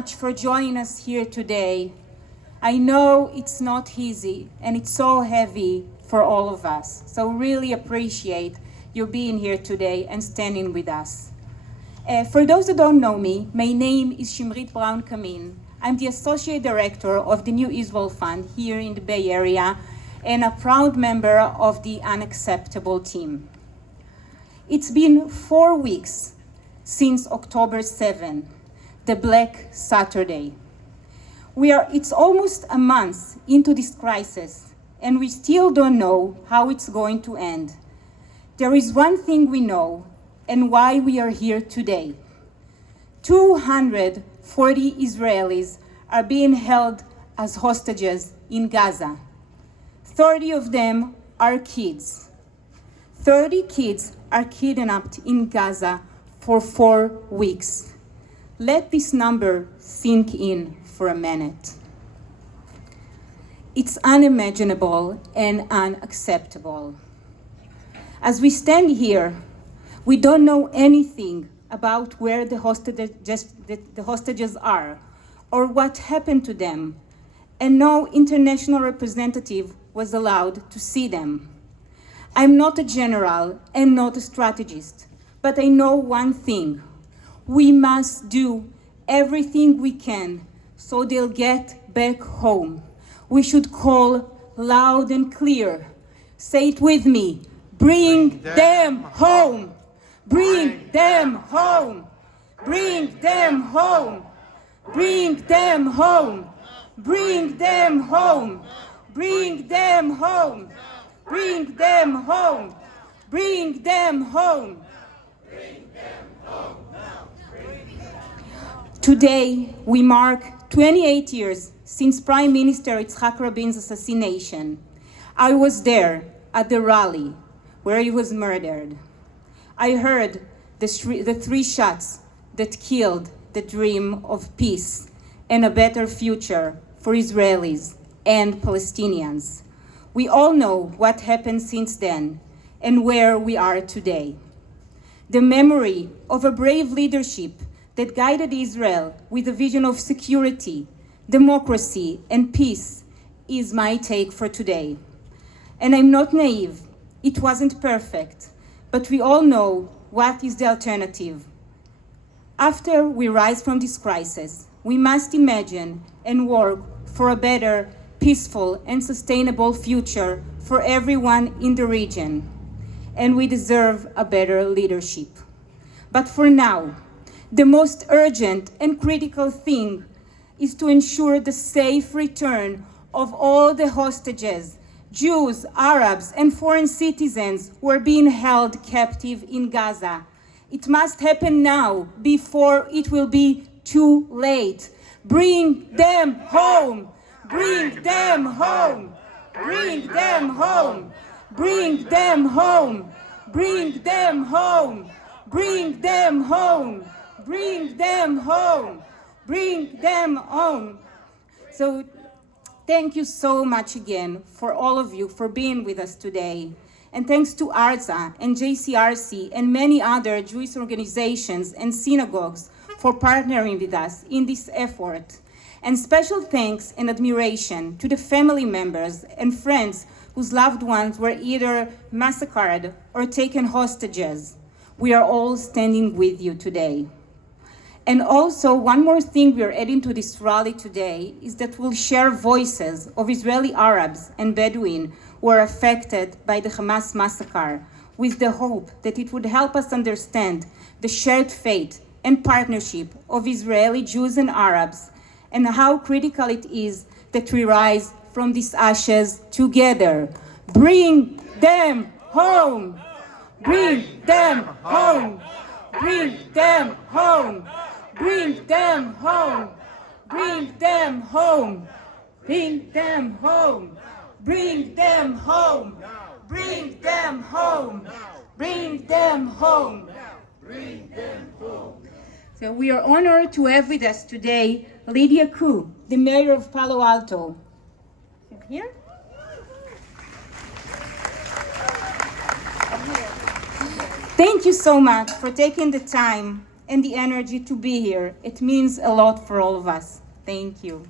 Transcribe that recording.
much for joining us here today. I know it's not easy and it's so heavy for all of us. So really appreciate you being here today and standing with us. For those who don't know me, my name is Shimrit Braun Kamin. I'm the Associate Director of the New Israel Fund here in the Bay Area and a proud member of the Unacceptable team. It's been 4 weeks since October 7, the Black Saturday. It's almost a month into this crisis, and we still don't know how it's going to end. There is one thing we know, and why we are here today. 240 Israelis are being held as hostages in Gaza. 30 of them are kids. 30 kids are kidnapped in Gaza for 4 weeks. Let this number sink in for a minute. It's unimaginable and unacceptable. As we stand here, we don't know anything about where the hostages are or what happened to them, and no international representative was allowed to see them. I'm not a general and not a strategist, but I know one thing. We must do everything we can so they'll get back home. We should call loud and clear. Say it with me. Bring them home. Bring them home. Bring them home. Bring them home. Bring them home. Bring them home. Bring them home. Bring them home. Today, we mark 28 years since Prime Minister Yitzhak Rabin's assassination. I was there at the rally where he was murdered. I heard the 3 shots that killed the dream of peace and a better future for Israelis and Palestinians. We all know what happened since then and where we are today. The memory of a brave leadership that guided Israel with a vision of security, democracy, and peace is my take for today. And I'm not naive. It wasn't perfect, but we all know what is the alternative. After we rise from this crisis, we must imagine and work for a better, peaceful, and sustainable future for everyone in the region. And we deserve a better leadership. But for now, the most urgent and critical thing is to ensure the safe return of all the hostages, Jews, Arabs, and foreign citizens who are being held captive in Gaza. It must happen now before it will be too late. Bring them home. Bring them home. Bring them home. Bring them home. Bring them home. Bring them home. Bring them home. Bring them home. So thank you so much again for all of you for being with us today. And thanks to ARZA and JCRC and many other Jewish organizations and synagogues for partnering with us in this effort. And special thanks and admiration to the family members and friends whose loved ones were either massacred or taken hostages. We are all standing with you today. And also, one more thing we are adding to this rally today is that we'll share voices of Israeli Arabs and Bedouin who are affected by the Hamas massacre, with the hope that it would help us understand the shared fate and partnership of Israeli Jews and Arabs, and how critical it is that we rise from these ashes together. Bring them home! Bring them home! Bring them home! Bring them home! Bring them home! Bring them home! Bring them home! Bring them home! Bring them home! Bring them home! So we are honored to have with us today Lydia Ku, the mayor of Palo Alto. Here? Thank you so much for taking the time and the energy to be here. It means a lot for all of us. Thank you.